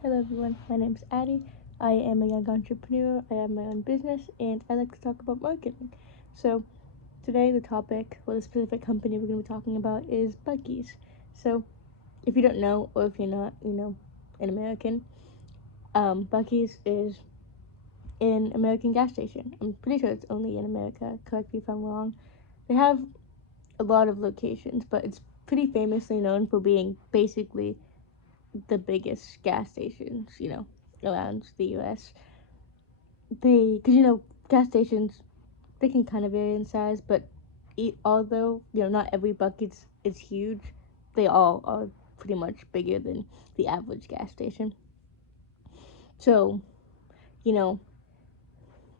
Hello everyone, my name is Addie. I am a young entrepreneur. I have my own business and I like to talk about marketing. So today the topic or the specific company we're going to be talking about is Buc-ee's. So if you don't know or if you're not, an American, Buc-ee's is an American gas station. I'm pretty sure it's only in America. Correct me if I'm wrong. They have a lot of locations, but it's pretty famously known for being basically the biggest gas stations, around the U.S. Because gas stations, they can kind of vary in size, but although not every bucket is huge, they all are pretty much bigger than the average gas station. So you know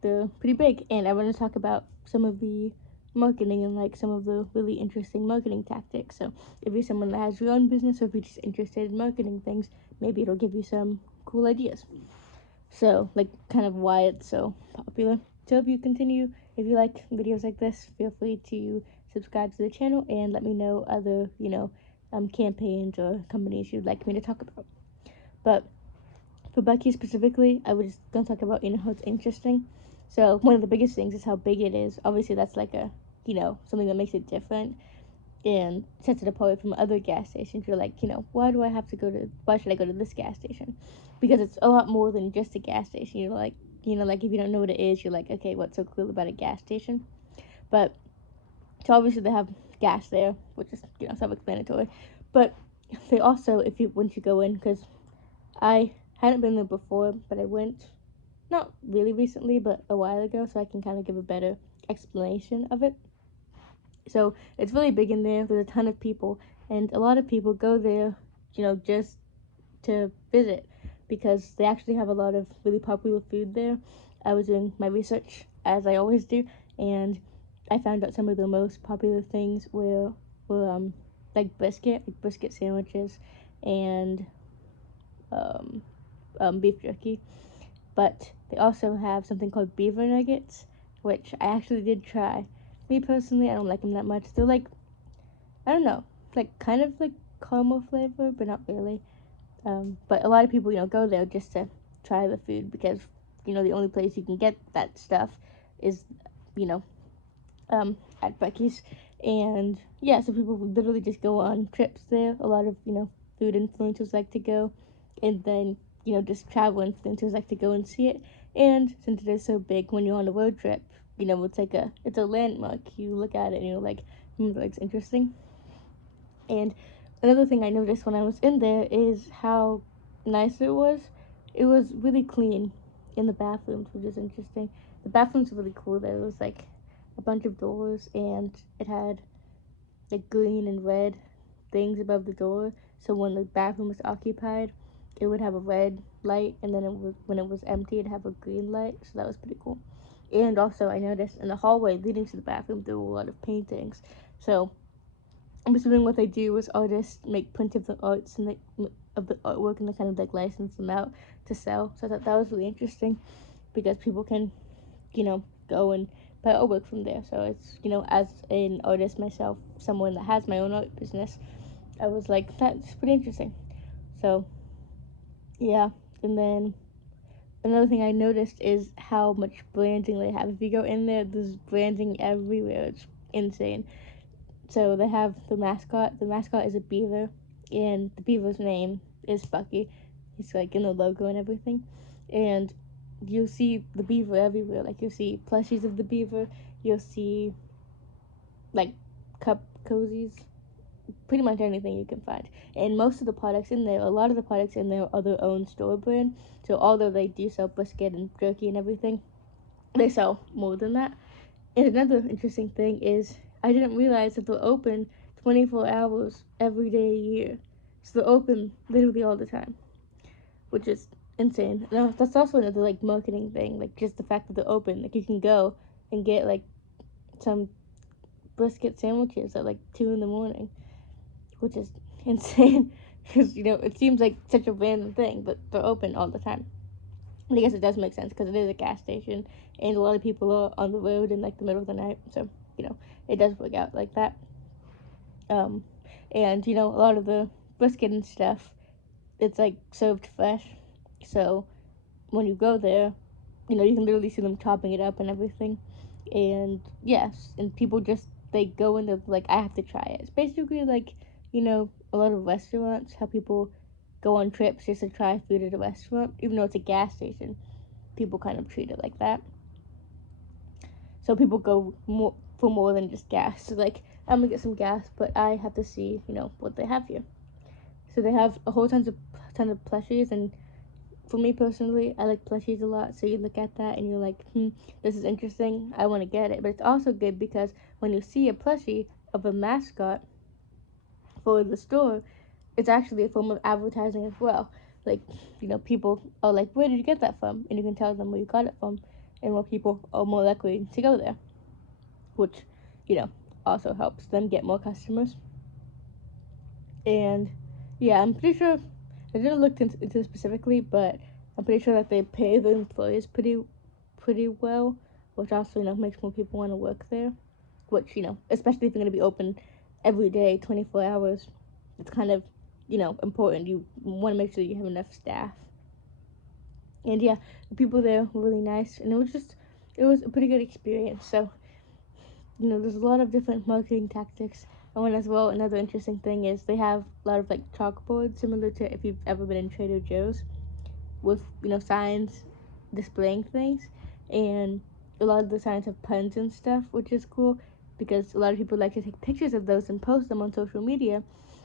they're pretty big, and I want to talk about some of the marketing and like some of the really interesting marketing tactics. So if you're someone that has your own business, or if you're just interested in marketing things, maybe it'll give you some cool ideas. So, like, kind of why it's so popular. So, if you like videos like this, feel free to subscribe to the channel and let me know other, campaigns or companies you'd like me to talk about. But for Buc-ee specifically, I was just gonna talk about, how it's interesting. So, one of the biggest things is how big it is. Obviously, that's like something that makes it different and sets it apart from other gas stations. You're like, why should I go to this gas station? Because it's a lot more than just a gas station. Like if you don't know what it is, you're like, okay, what's so cool about a gas station? But so obviously they have gas there, which is self-explanatory. But they also, if you once you go in, because I hadn't been there before, but I went not really recently, but a while ago, so I can kind of give a better explanation of it. So it's really big in there. There's a ton of people, and a lot of people go there, just to visit because they actually have a lot of really popular food there. I was doing my research as I always do, and I found out some of the most popular things were like brisket sandwiches, and um, beef jerky. But they also have something called beaver nuggets, which I actually did try. Me personally, I don't like them that much. They're like, I don't know, like kind of like caramel flavor, but not really. But a lot of people, go there just to try the food because, the only place you can get that stuff is, you know, at Buc-ee's. And yeah, so people literally just go on trips there. A lot of, food influencers like to go. And then, just travel influencers like to go and see it. And since it is so big, when you're on a road trip, it's a landmark. You look at it and you're like, that looks interesting. And another thing I noticed when I was in there is how nice it was. It was really clean in the bathrooms, which is interesting. The bathrooms were really cool. There was like a bunch of doors, and it had like green and red things above the door. So when the bathroom was occupied, it would have a red light, and then when it was empty, it'd have a green light. So that was pretty cool. And also, I noticed in the hallway leading to the bathroom, there were a lot of paintings. So I'm assuming what they do is artists make prints of the arts and of the artwork and they kind of like license them out to sell. So I thought that was really interesting because people can, go and buy artwork from there. So it's, as an artist myself, someone that has my own art business, I was like, that's pretty interesting. So yeah, and then another thing I noticed is how much branding they have. If you go in there, there's branding everywhere. It's insane. So they have the mascot. The mascot is a beaver, and the beaver's name is Buc-ee. He's like in the logo and everything. And you'll see the beaver everywhere. Like you'll see plushies of the beaver. You'll see like cup cozies. Pretty much anything you can find. And most of the products in there, a lot of the products in there are their own store brand. So although they do sell brisket and jerky and everything, they sell more than that. And another interesting thing is I didn't realize that they're open 24 hours every day a year. So they're open literally all the time, which is insane. And that's also another like marketing thing, like just the fact that they're open. Like you can go and get like some brisket sandwiches at like 2 in the morning, which is insane because it seems like such a random thing, but they're open all the time. And I guess it does make sense because it is a gas station, and a lot of people are on the road in like the middle of the night, so it does work out like that. And a lot of the brisket and stuff, it's like served fresh. So when you go there, you know, you can literally see them chopping it up and everything. And yes, and people just, they go into like, I have to try it. It's basically like, you know, a lot of restaurants, how people go on trips just to try food at a restaurant, even though it's a gas station. People kind of treat it like that. So people go more for more than just gas. So like, I'm gonna get some gas, but I have to see, you know, what they have here. So they have a whole ton of plushies, and for me personally, I like plushies a lot. So you look at that and you're like, this is interesting. I want to get it. But it's also good because when you see a plushie of a mascot for the store, it's actually a form of advertising as well. Like, you know, people are like, where did you get that from? And you can tell them where you got it from, and more people are more likely to go there, which, you know, also helps them get more customers. And yeah, I'm pretty sure, I didn't look into it specifically, but I'm pretty sure that they pay the employees pretty well, which also, you know, makes more people want to work there. Which, you know, especially if you're going to be open every day, 24 hours, it's kind of, you know, important. You want to make sure you have enough staff. And yeah, the people there were really nice, and it was a pretty good experience. So, you know, there's a lot of different marketing tactics. And as well, another interesting thing is they have a lot of like chalkboards, similar to if you've ever been in Trader Joe's, with, you know, signs displaying things. And a lot of the signs have puns and stuff, which is cool because a lot of people like to take pictures of those and post them on social media.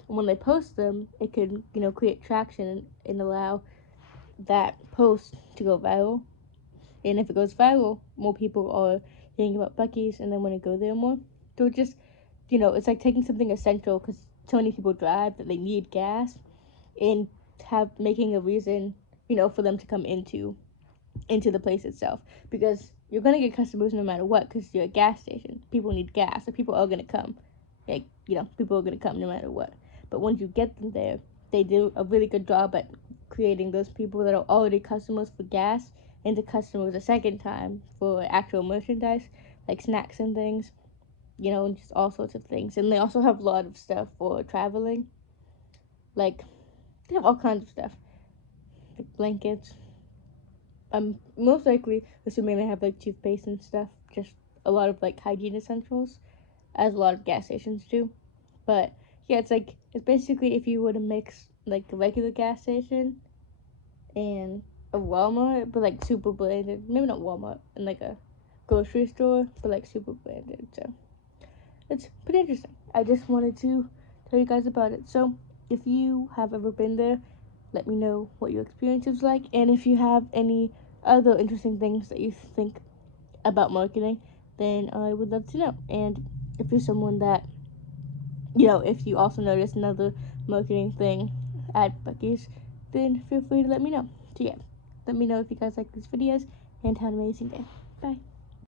And when they post them, it could, you know, create traction and allow that post to go viral. And if it goes viral, more people are hearing about Buc-ee's and then want to go there more. So it just, you know, it's like taking something essential because so many people drive that they need gas, and have making a reason, you know, for them to come into the place itself, because you're gonna get customers no matter what because you're a gas station. People need gas, so people are gonna come. Like, you know, people are gonna come no matter what. But once you get them there, they do a really good job at creating those people that are already customers for gas into customers a second time for actual merchandise, like snacks and things, you know, and just all sorts of things. And they also have a lot of stuff for traveling, like they have all kinds of stuff, like blankets. I'm most likely assuming they have like toothpaste and stuff, just a lot of like hygiene essentials, as a lot of gas stations do. But yeah, it's basically if you were to mix like a regular gas station and a Walmart, but like super branded. Maybe not Walmart, and like a grocery store, but like super branded. So it's pretty interesting. I just wanted to tell you guys about it. So if you have ever been there, let me know what your experience is like, and if you have any other interesting things that you think about marketing, then I would love to know. And if you're someone that, you know, if you also notice another marketing thing at Buc-ee's, then feel free to let me know. So yeah, let me know if you guys like these videos, and have an amazing day. Bye.